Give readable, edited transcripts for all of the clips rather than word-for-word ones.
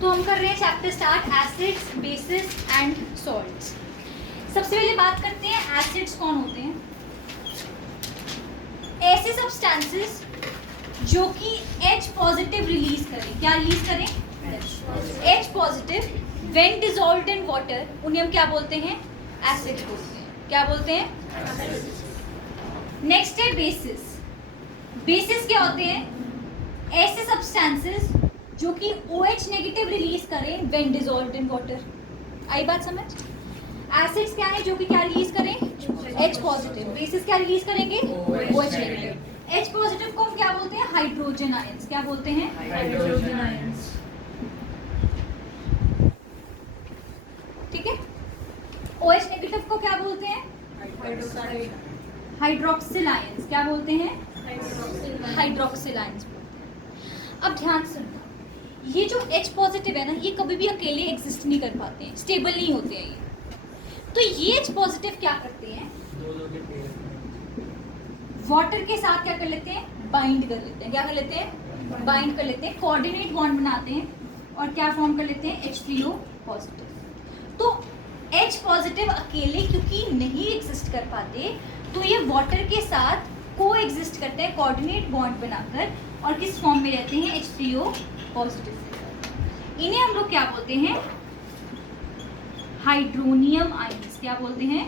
तो हम कर रहे हैं chapter start acids, basis and salts. सबसे पहले बात करते हैं एसिड्स कौन होते हैं। ऐसे सब्सटेंसेस जो कि H पॉजिटिव रिलीज करें। क्या रिलीज करें? H positive when dissolved in water, उन्हें हम क्या बोलते हैं? एसिड्स बोलते हैं। क्या बोलते हैं? नेक्स्ट है बेसिस। बेसिस क्या होते हैं? ऐसे सब्सटेंसेस जो कि OH नेगेटिव रिलीज करें व्हेन डिसॉल्व्ड इन वाटर। आई बात समझ? एसिड्स क्या है? जो कि क्या रिलीज करें? H positive. बेसिस क्या रिलीज करेंगे? OH negative. H पॉजिटिव को हम क्या बोलते हैं? Hydrogen ions. क्या बोलते हैं? Hydrogen ions. ठीक है। OH नेगेटिव को क्या बोलते हैं? Hydroxyl ions. क्या बोलते हैं? हाइड्रोक्सिल आयंस बोलते हैं। अब ध्यान सुनना, ये जो H पॉजिटिव है ना, ये कभी भी अकेले एग्जिस्ट नहीं कर पाते हैं, स्टेबल नहीं होते हैं ये। तो ये H पॉजिटिव क्या करते हैं? वाटर के साथ क्या कर लेते हैं? बाइंड कर लेते हैं। क्या कर लेते हैं? बाइंड कर लेते हैं, कोऑर्डिनेट बॉन्ड बनाते हैं और क्या फॉर्म कर लेते हैं? H3O positive. तो H पॉजिटिव अकेले क्योंकि नहीं एग्जिस्ट कर पाते, तो ये वाटर के साथ को एग्जिस्ट करते हैं कोऑर्डिनेट बॉन्ड बनाकर, और किस फॉर्म में रहते हैं? H3O positive. इन्हें हम लोग क्या बोलते हैं? Hydronium ions. क्या बोलते हैं?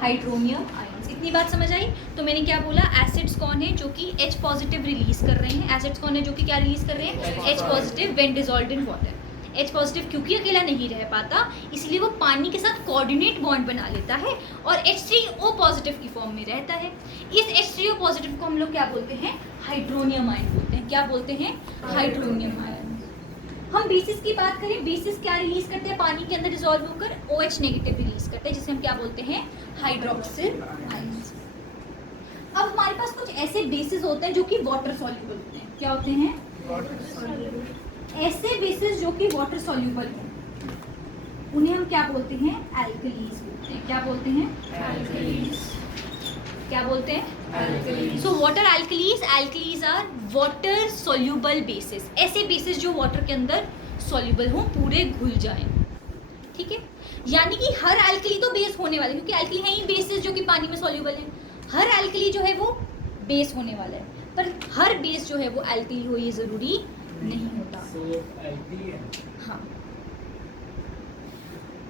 Hydronium ions. इतनी बात समझ आई? तो मैंने क्या बोला? एसिड्स कौन है जो कि H पॉजिटिव रिलीज कर रहे हैं? एसिड्स कौन है जो कि क्या रिलीज कर रहे हैं? H positive when dissolved in water. H positive क्योंकि अकेला नहीं रह पाता, इसलिए वो पानी के साथ कोऑर्डिनेट बॉन्ड बना लेता है और H3O पॉजिटिव की फॉर्म में रहता है। इस H3O पॉजिटिव को हम लोग क्या बोलते हैं? हाइड्रोनियम आयन बोलते हैं। क्या बोलते हैं? Hydronium ion. हम बेसिस की बात करें, बेसिस क्या रिलीज करते हैं? पानी के अंदर डिसॉल्व होकर OH नेगेटिव रिलीज करते हैं, जिसे हम क्या बोलते हैं? Hydroxyl ions. अब हमारे पास कुछ ऐसे बेसिस होते हैं जो कि वाटर सॉल्युबल होते हैं। क्या होते हैं? ऐसे बेसिस जो कि वाटर सॉल्युबल हैं, उन्हें हम क्या बोलते हैं? एल्कलीज बोलते हैं। क्या बोलते हैं? एल्कलीज। क्या बोलते हैं? So water alkalis. Alkalis are water soluble bases. ऐसे बेसिस जो वाटर के अंदर सॉल्युबल हों, पूरे घुल जाएं। ठीक है। यानी कि हर एल्कली तो बेस होने वाला है, क्योंकि एल्कली है ही बेसिस जो कि पानी में सॉल्युबल है। हर एल्कली जो है वो बेस होने वाला है, पर हर बेस जो है वो एल्कली हो ये जरूरी नहीं होता। हाँ,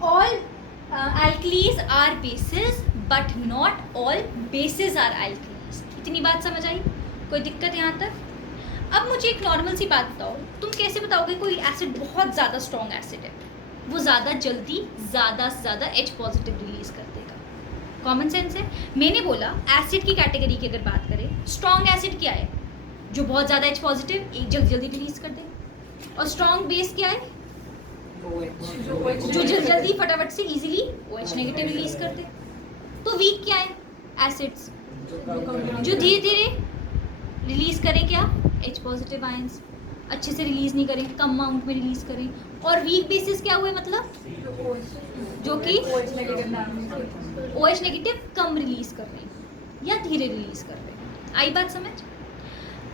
all alkalis are bases but not all bases are alkalis. इतनी बात समझ आई? कोई दिक्कत यहाँ तक? अब मुझे एक नॉर्मल सी बात बताओ, तुम कैसे बताओगे कोई एसिड बहुत ज़्यादा स्ट्रॉन्ग एसिड है, वो ज़्यादा जल्दी ज़्यादा से ज़्यादा H पॉजिटिव रिलीज कर देगा? कॉमन सेंस है। मैंने बोला एसिड की कैटेगरी की अगर बात करें, स्ट्रॉन्ग एसिड क्या है? जो बहुत ज़्यादा H पॉजिटिव एक जल्दी जल्दी रिलीज कर दे। और स्ट्रॉन्ग बेस क्या है? जो जल्दी फटाफट से इजीली OH नेगेटिव रिलीज कर दे। तो वीक क्या है? एसिड्स जो धीरे धीरे रिलीज करें क्या? H positive ions. अच्छे से रिलीज नहीं करें, कम अमाउंट में रिलीज करें। और वीक बेसिस क्या हुए? मतलब जो कि OH नेगेटिव कम रिलीज कर रहे हैं या धीरे रिलीज कर रहे हैं। आई बात समझ?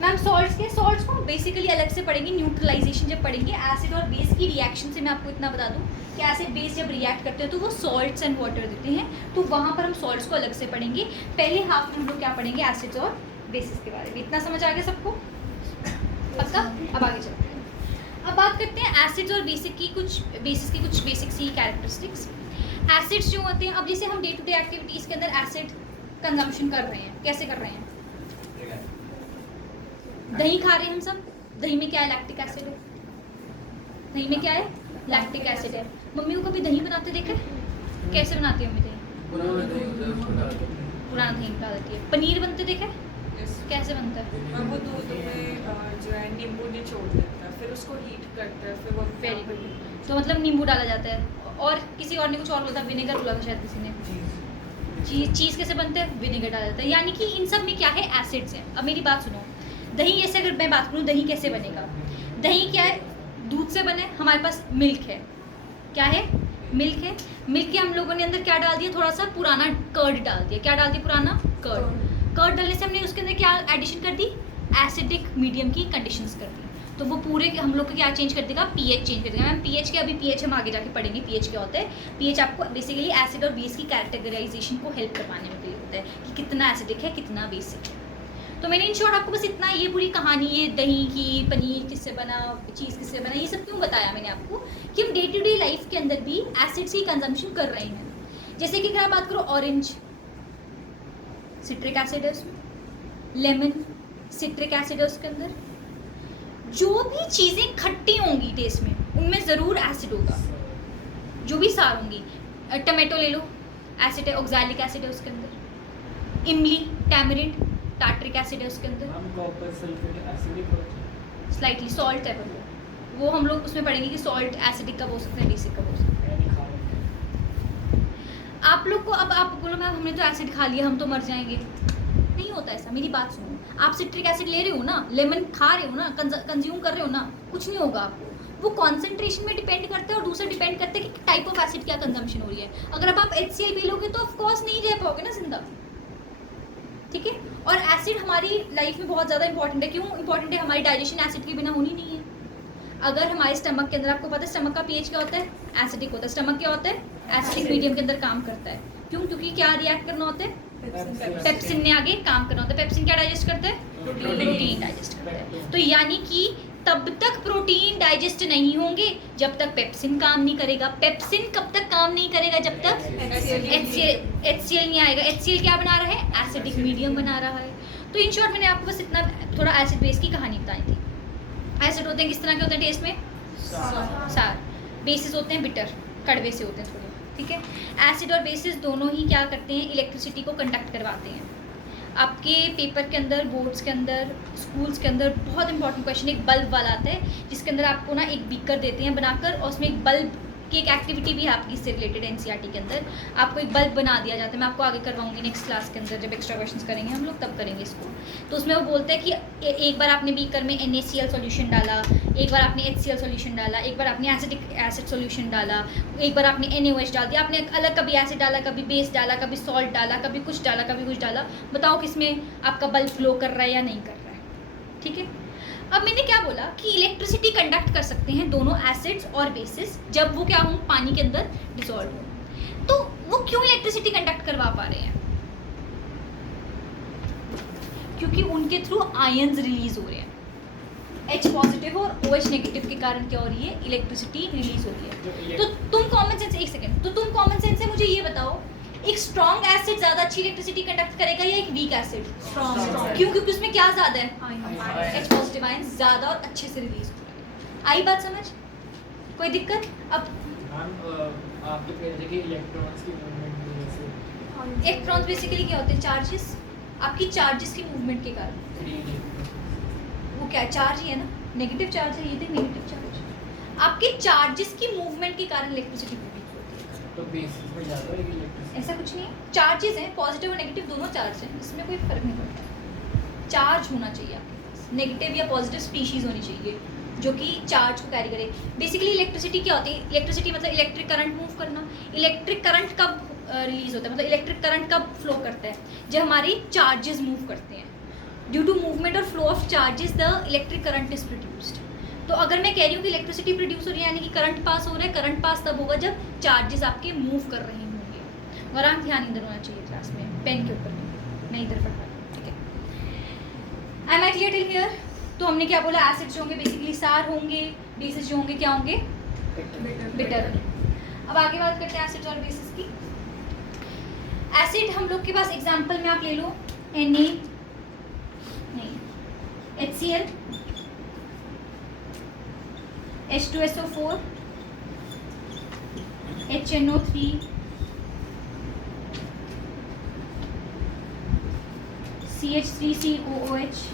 मैम सॉल्ट्स के, सॉल्ट्स को हम बेसिकली अलग से पढ़ेंगे, न्यूट्रलाइजेशन जब पढ़ेंगे। एसिड और बेस की रिएक्शन से मैं आपको इतना बता दूं कि एसिड बेस जब रिएक्ट करते हैं तो वो सॉल्ट्स एंड वाटर देते हैं, तो वहाँ पर हम सॉल्ट्स को अलग से पढ़ेंगे। पहले हाफ में हम लोग क्या पढ़ेंगे? एसिड्स और बेसिस के बारे में। इतना समझ आ गया सबको? पक्का? अब आगे चलते हैं। अब बात करते हैं एसिड्स और बेसिस की कुछ बेसिक सी कैरेक्टरिस्टिक्स। एसिड्स जो होते हैं, अब जैसे हम डे टू डे एक्टिविटीज़ के अंदर एसिड कंजम्पशन कर रहे हैं, कैसे कर रहे हैं? दही खा रहे हैं हम सब। दही में क्या है? लैक्टिक एसिड है। दही में क्या है? लैक्टिक एसिड है। मम्मी को कभी दही बनाते देखा? कैसे बनाती है मम्मी दही? पुराना दही निकाल देती है। पनीर बनते देखा? कैसे बनता है? वो दूध में जो है नींबू निचोड़ देता है, फिर उसको हीट करता है, फिर वो वेरी गुड। तो मतलब नींबू डाला जाता है। और किसी और ने कुछ और बोला था, विनेगर बोला था शायद किसी ने। चीज़ कैसे बनते हैं? विनेगर डाला जाता है। यानी कि इन सब में क्या है? एसिड्स हैं। अब मेरी बात सुनो, दही जैसे अगर मैं बात करूँ, दही कैसे बनेगा? दही क्या है? दूध से बने। हमारे पास मिल्क है। क्या है? मिल्क है। मिल्क के हम लोगों ने अंदर क्या डाल दिया? थोड़ा सा पुराना कर्ड डाल दिया। क्या डाल दिया? पुराना कर्ड। कर्ड डालने से हमने उसके अंदर क्या एडिशन कर दी? एसिडिक मीडियम की कंडीशंस कर दी। तो वो पूरे हम लोग को क्या चेंज कर देगा, पीएच चेंज कर देगा। मैम पीएच के अभी पीएच हम आगे जाके पढ़ेंगे पीएच क्या होता है। पीएच आपको बेसिकली एसिड और बेस की कैटेगराइजेशन को हेल्प करवाने में होता है कि कितना एसिडिक है कितना बेसिक है। तो मैंने इन शॉर्ट आपको बस इतना, ये पूरी कहानी, ये दही की, पनीर किससे बना, चीज़ किससे बना, ये सब क्यों बताया मैंने आपको कि हम डे टू डे लाइफ के अंदर भी एसिड्स की कंजम्पशन कर रहे हैं। जैसे कि अगर बात करो ऑरेंज, सिट्रिक एसिड है उसमें, लेमन सिट्रिक एसिड है उसके अंदर। जो भी चीज़ें खट्टी होंगी टेस्ट में उनमें ज़रूर एसिड होगा, जो भी सार होंगी। टमाटो ले लो, एसिड है, ऑक्सैलिक एसिड है उसके अंदर। इमली, टैमरिंड, टार्ट्रिक एसिड है उसके अंदर। कॉपर सल्फेट एसिडिक होता है, स्लाइटली सॉल्ट है वो हम लोग उसमें पढ़ेंगे कि सॉल्ट एसिडिक कब हो सकता है, बेसिक कब हो सकता है। यानी खाना। आप लोग को अब आप बोलो मैम हमने तो एसिड खा लिया हम तो मर जाएंगे, नहीं होता ऐसा। मेरी बात सुनो, आप सिट्रिक एसिड ले रहे हो ना, लेमन खा रहे हो ना, कंज्यूम कर रहे हो ना, कुछ नहीं होगा आपको। वो कॉन्सेंट्रेशन में डिपेंड करता है और दूसरा डिपेंड करता है कि टाइप ऑफ एसिड क्या कंजम्पशन हो रही है। अगर आप HCl पी लोगे तो ऑफकोर्स नहीं रह पाओगे ना जिंदा, ठीक है। और एसिड हमारी लाइफ में बहुत ज़्यादा इंपॉर्टेंट है। क्यों इंपॉर्टेंट है? हमारी डाइजेशन एसिड के बिना होनी नहीं है। अगर हमारे स्टमक के अंदर, आपको पता है स्टमक का पीएच क्या होता है, एसिडिक होता है। स्टमक क्या होता है, एसिडिक मीडियम के अंदर काम करता है। क्यों? क्योंकि क्या रिएक्ट करना होता है, पेप्सिन ने आगे काम करना होता है। पेप्सिन क्या डाइजेस्ट करता है, प्रोटीन डाइजेस्ट करता है। तो यानी कि तब तक प्रोटीन डाइजेस्ट नहीं होंगे जब तक पेप्सिन काम नहीं करेगा। पेप्सिन कब तक काम नहीं करेगा, जब तक HCl नहीं आएगा। HCl क्या बना रहा है, एसिडिक मीडियम बना रहा है। तो इन शॉर्ट मैंने आपको बस इतना थोड़ा एसिड बेस की कहानी बताई थी। एसिड होते हैं किस तरह के होते हैं टेस्ट में, सार। बेसिस होते हैं बिटर, कड़वे से होते हैं थोड़े, ठीक है। एसिड और बेसिस दोनों ही क्या करते हैं, इलेक्ट्रिसिटी को कंडक्ट करवाते हैं। आपके पेपर के अंदर, बोर्ड्स के अंदर, स्कूल्स के अंदर बहुत इंपॉर्टेंट क्वेश्चन एक बल्ब वाला आता है, जिसके अंदर आपको ना एक बीकर देते हैं बनाकर और उसमें एक बल्ब की एक एक्टिविटी भी है आपकी इससे रिलेटेड। NCERT के अंदर आपको एक बल्ब बना दिया जाता है। मैं आपको आगे करवाऊंगी नेक्स्ट क्लास के अंदर, जब एक्स्ट्रा क्वेश्चंस करेंगे हम लोग तब करेंगे इसको। तो उसमें वो बोलते हैं कि एक बार आपने बीकर में NaCl सॉल्यूशन डाला, एक बार आपने HCl सॉल्यूशन डाला, एक बार आपने एसिडिक एसिड सॉल्यूशन डाला, एक बार आपने NaOH डाल दिया, आपने अलग कभी एसिड डाला, कभी बेस डाला, कभी सॉल्ट डाला, कभी कुछ डाला, कभी कुछ डाला। बताओ किसमें आपका बल्ब फ्लो कर रहा है या नहीं कर रहा है, ठीक है। अब मैंने क्या बोला कि इलेक्ट्रिसिटी कंडक्ट कर सकते हैं दोनों एसिड्स और बेसिस जब वो क्या हों, पानी के अंदर डिसॉल्व हो। तो वो क्यों इलेक्ट्रिसिटी कंडक्ट करवा पा रहे हैं, क्योंकि उनके थ्रू आयंस रिलीज हो रहे हैं। H पॉजिटिव और OH नेगेटिव के कारण क्या हो रही है, इलेक्ट्रिसिटी रिलीज हो रही है। तो तुम कॉमन सेंस, एक सेकेंड, तो तुम कॉमन सेंस से मुझे ये बताओ, एक स्ट्रॉन्ग एसिड ज्यादा अच्छी इलेक्ट्रिसिटी कंडक्ट करेगा या एक वीक एसिड? स्ट्रॉन्ग। क्यों? क्योंकि उसमें क्या ज्यादा है, H पॉजिटिव आयन ज्यादा और अच्छे से रिलीज हो रहा है। आई बात समझ, कोई दिक्कत? अब आप तो कह रहे थे कि इलेक्ट्रॉन्स की मूवमेंट की वजह से। इलेक्ट्रॉन्स बेसिकली क्या होते हैं, चार्जेस। आपकी चार्जेस की मूवमेंट के कारण, वो क्या चार्ज ही है ना, नेगेटिव चार्ज है, ये थे नेगेटिव चार्ज। आपके चार्जेस की मूवमेंट के कारण इलेक्ट्रिसिटी प्रोड्यूस होती है। तो बेसिस में ज़्यादा है कि इलेक्ट्रिसिटी? ऐसा कुछ नहीं है, चार्जेस हैं, पॉजिटिव और नेगेटिव दोनों चार्ज हैं, इसमें कोई फर्क नहीं पड़ता। चार्ज होना चाहिए आपके पास, नेगेटिव या पॉजिटिव स्पीशीज होनी चाहिए जो कि चार्ज को कैरी करे। बेसिकली इलेक्ट्रिसिटी क्या होती है, इलेक्ट्रिसिटी मतलब इलेक्ट्रिक करंट मूव करना। इलेक्ट्रिक करंट कब रिलीज होता है, मतलब इलेक्ट्रिक करंट कब फ्लो करता है, जब हमारी चार्जेस मूव करते हैं। ड्यू टू मूवमेंट और flow of charges the electric current is produced. तो अगर मैं कह रही हूँ कि इलेक्ट्रिसिटी प्रोड्यूस हो रही है यानी कि करंट पास हो रहा है, करंट पास तब होगा जब चार्जेस आपके मूव कर रहे होंगे। और आप ध्यान इधर होना चाहिए क्लास में, पेन के ऊपर नहीं इधर पढ़ना, ठीक है। I am clear till here? तो हमने क्या बोला, एसिड्स जो होंगे बेसिकली सार होंगे, बेसिस जो होंगे क्या होंगे, बिटर। अब आगे बात करते हैं एसिड्स और बेसिस की। एसिड हम लोग के पास एग्जांपल में आप ले लो HCl, H2SO4, HNO3, CH3COOH।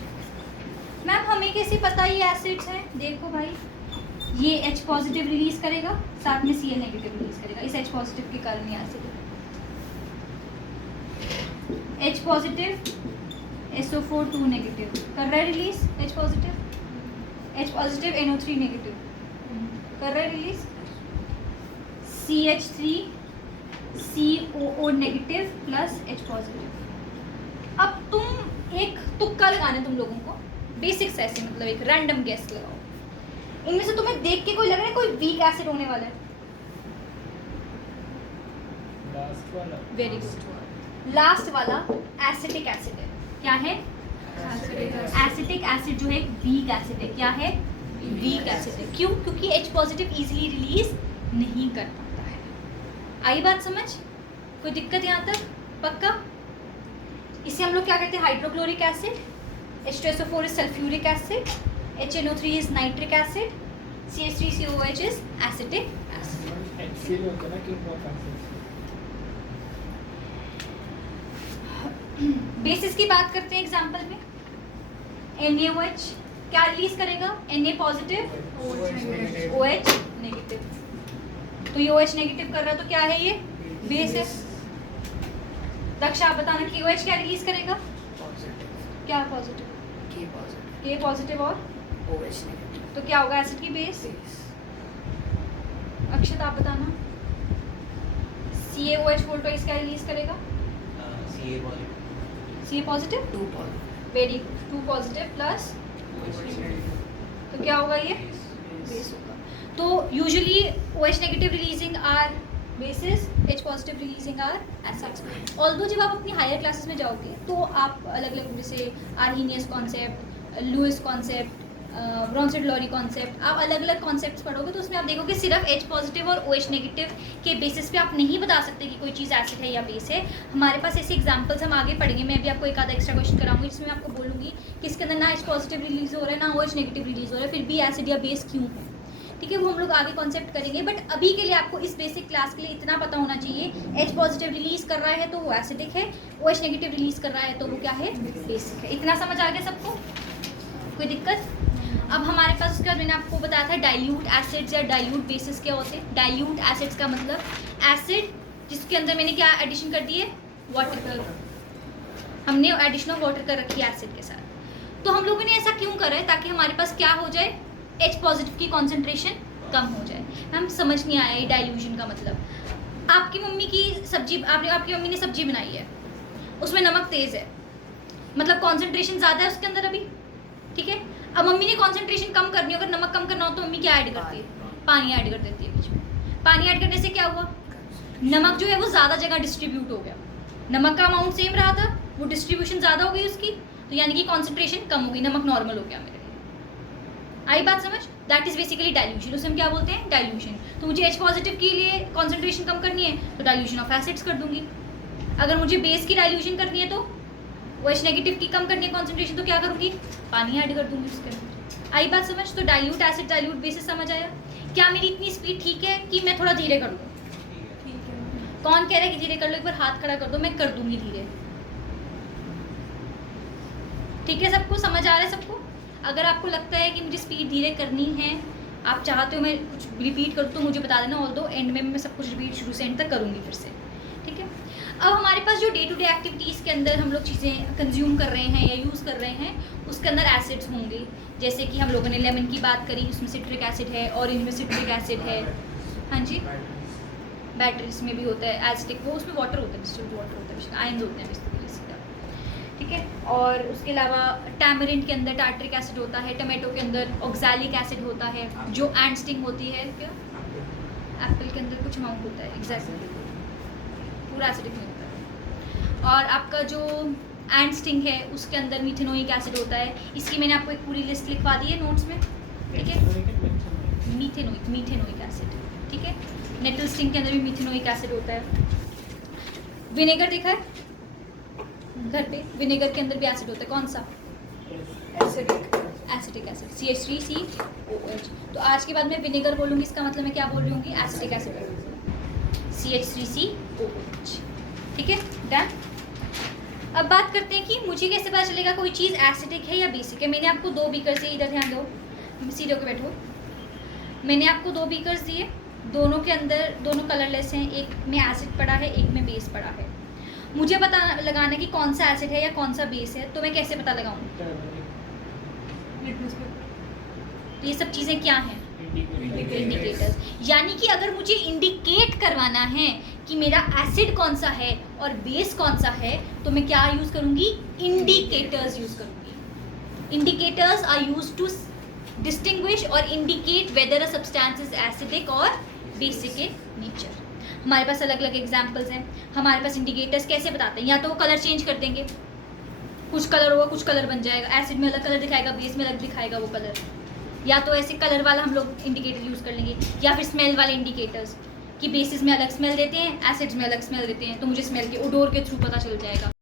Ma'am हमें कैसे पता ये एसिड्स हैं? देखो भाई, ये H पॉजिटिव रिलीज करेगा, साथ में Cl नेगेटिव रिलीज करेगा। इस H पॉजिटिव के कारण ये एसिड है। H पॉजिटिव SO4 2 नेगेटिव कर रहा है release, H positive NO3 negative कर रहा है release, CH3 COO negative plus H positive. अब तुम एक तुक्का लगाना तुम लोगों को, बेसिक्स ऐसे, मतलब एक रैंडम गेस लगाओ। इनमें से तुम्हें देख के कोई लग रहा है कोई वीक एसिड होने वाला है? लास्ट वाला वेरी गुड। लास्ट वाला एसिटिक एसिड है। क्या है? एसिटिक एसिड जो है एक वीक एसिड है। क्या है? वीक एसिड है। क्यों? क्योंकि H पॉजिटिव इजीली रिलीज नहीं कर पाता है। आई बात समझ? कोई दिक्कत यहाँ तक? पक्का? इसे हम लोग क्या कहते हैं? Hydrochloric acid, H2SO4 is sulphuric acid, HNO3 is nitric acid, CH3COOH is acetic acid. HCl होता है ना किंग ऑफ एसिड्स। बेसिस की बात करते हैं एग्जांपल में। NaOH क्या रिलीज करेगा? Na positive, OH negative. तो ये OH नेगेटिव कर रहा है तो क्या है ये? बेस है। दक्ष आप बताना कि OH क्या रिलीज करेगा? क्या पॉजिटिव? K पॉजिटिव और OH नेगेटिव। तो क्या होगा एसिड की बेस? अक्षत आप बताना। CaOH वोल्टेज क्या रिलीज करेगा? Ca positive, 2 positive. Very 2 positive plus, तो क्या होगा ये? बेस होगा। तो usually OH negative releasing are bases, H positive releasing are acids. Although जब आप अपनी हायर क्लासेस में जाओगे तो आप अलग अलग जैसे Arrhenius concept, Lewis concept, Bronsted Lowry concept, आप अलग अलग कॉन्सेप्ट्स पढ़ोगे तो उसमें आप देखोगे सिर्फ H पॉजिटिव और OH नेगेटिव के बेसिस पे आप नहीं बता सकते कि कोई चीज़ एसिड है या बेस है। हमारे पास ऐसे एग्जांपल्स हम आगे पढ़ेंगे। मैं भी आपको एक आधा एक्स्ट्रा क्वेश्चन कराऊंगी जिसमें मैं आपको बोलूँगी कि इसके अंदर ना H पॉजिटिव रिलीज हो रहा है ना OH नेगेटिव रिलीज हो रहा है, फिर भी एसिड या बेस क्यों है। ठीक है, वो हम लोग आगे कॉन्सेप्ट करेंगे, बट अभी के लिए आपको इस बेसिक क्लास के लिए इतना पता होना चाहिए, H पॉजिटिव रिलीज कर रहा है तो वो एसिडिक है, OH नेगेटिव रिलीज कर रहा है तो वो क्या है? बेसिक है। इतना समझ आ गया सबको? कोई दिक्कत? अब हमारे पास उसके बाद मैंने आपको बताया था डाइल्यूट एसिड्स या डाइल्यूट बेसिस क्या होते हैं। डाइल्यूट एसिड्स का मतलब एसिड जिसके अंदर मैंने क्या एडिशन कर दी है? वाटर। हमने एडिशन ऑफ वाटर कर रखी है एसिड के साथ। तो हम लोगों ने ऐसा क्यों करा है? ताकि हमारे पास क्या हो जाए? H पॉजिटिव की कॉन्सेंट्रेशन कम हो जाए। मैम समझ नहीं आया ये डाइल्यूशन का मतलब। आपकी मम्मी की सब्जी, आपकी मम्मी ने सब्जी बनाई है, उसमें नमक तेज़ है, मतलब कॉन्सेंट्रेशन ज़्यादा है उसके अंदर अभी। ठीक है, अब मम्मी ने कॉन्सेंट्रेशन कम करनी हो, अगर नमक कम करना हो तो मम्मी क्या ऐड करती है? पानी ऐड कर देती है बीच में। पानी ऐड करने से क्या हुआ? नमक जो है वो ज़्यादा जगह डिस्ट्रीब्यूट हो गया। नमक का अमाउंट सेम रहा था, वो डिस्ट्रीब्यूशन ज़्यादा हो गई उसकी, तो यानी कि कॉन्सेंट्रेशन कम हो गई, नमक नॉर्मल हो गया मेरे लिए। आई बात समझ? That is basically dilution. उसे हम क्या बोलते हैं? डाइल्यूशन। तो मुझे H पॉजिटिव के लिए कॉन्सेंट्रेशन कम करनी है तो डाइल्यूशन ऑफ एसिड्स कर दूंगी। अगर मुझे बेस की डाइल्यूशन करनी है तो OH नेगेटिव की कम करनी है कॉन्सेंट्रेशन तो क्या करूँगी? पानी ऐड कर दूंगी उसके अंदर। आई बात समझ? तो डाइल्यूट एसिड, डाइल्यूट बेसिस समझ आया? क्या मेरी इतनी स्पीड ठीक है कि मैं थोड़ा धीरे कर दूँ? ठीक है। कौन कह रहा है कि धीरे कर लो? एक बार हाथ खड़ा कर दो, मैं कर दूंगी धीरे। ठीक है, सबको समझ आ रहा है सबको? अगर आपको लगता है कि मुझे स्पीड धीरे करनी है, आप चाहते हो मैं कुछ रिपीट करूँ तो मुझे बता देना, ऑल्दो एंड में मैं सब कुछ रिपीट शुरू से एंड तक करूँगी फिर से। ठीक है, अब हमारे पास जो डे टू डे एक्टिविटीज़ के अंदर हम लोग चीज़ें कंज्यूम कर रहे हैं या यूज़ कर रहे हैं उसके अंदर एसिड्स होंगे। जैसे कि हम लोगों ने लेमन की बात करी, उसमें सिट्रिक एसिड है, ऑरेंज में सिट्रिक एसिड है। हाँ जी, बैटरीज में भी होता है एसिडिक, वो उसमें वाटर होता है, डिस्टिल्ड वाटर होता है, आयंस होते हैं बेसिकली इसका। ठीक है, और उसके अलावा टैमरिंड के अंदर टार्ट्रिक एसिड होता है, टमाटो के अंदर ऑक्सैलिक एसिड होता है, जो एंड स्टिंग होती है क्या एप्पल के अंदर कुछ अमाउंट होता है, एग्जैक्टली पूरा एसिडिक नहीं होता है। और आपका जो एंड स्टिंग है उसके अंदर मीथेनोइक एसिड होता है। इसकी मैंने आपको एक पूरी लिस्ट लिखवा दी है नोट्स में। ठीक है, मीथेनोइक एसिड। ठीक है, नेटल स्टिंग के अंदर भी मीथेनोइक एसिड होता है। विनेगर देखा है घर पे? विनेगर के अंदर भी एसिड होता है, कौन सा? Acetic acid, CH3COOH। तो आज के बाद मैं विनेगर बोलूँगी, इसका मतलब मैं क्या बोल रही हूँ? एसिटिक एसिड बोलूँगी, CH3COOH। ठीक है, डन। अब बात करते हैं कि मुझे कैसे पता चलेगा कोई चीज़ एसिडिक है या बेसिक है। मैंने आपको 2 बीकर से, इधर ध्यान दो, सीधे होकर बैठो। मैंने आपको 2 बीकर्स दिए, दोनों के अंदर दोनों कलरलेस हैं, एक में एसिड पड़ा है एक में बेस पड़ा है। मुझे पता लगाना कि कौन सा एसिड है या कौन सा बेस है, तो मैं कैसे पता लगाऊँ? तो ये सब चीज़ें क्या हैं? इंडिकेटर्स। यानी कि अगर मुझे इंडिकेट करवाना है कि मेरा एसिड कौन सा है और बेस कौन सा है तो मैं क्या यूज़ करूँगी? इंडिकेटर्स यूज़ करूँगी। Indicators are used to distinguish और indicate whether a substance is acidic और बेसिक इन नेचर। हमारे पास अलग अलग एग्जांपल्स हैं। हमारे पास इंडिकेटर्स कैसे बताते हैं, या तो वो कलर चेंज कर देंगे, कुछ कलर होगा कुछ कलर बन जाएगा, एसिड में अलग कलर दिखाएगा, बेस में अलग दिखाएगा वो कलर, या तो ऐसे कलर वाला हम लोग इंडिकेटर यूज़ कर लेंगे, या फिर स्मेल वाले इंडिकेटर्स कि बेसिस में अलग स्मेल देते हैं, एसिड्स में अलग स्मेल देते हैं, तो मुझे स्मेल के ओडोर के थ्रू पता चल जाएगा।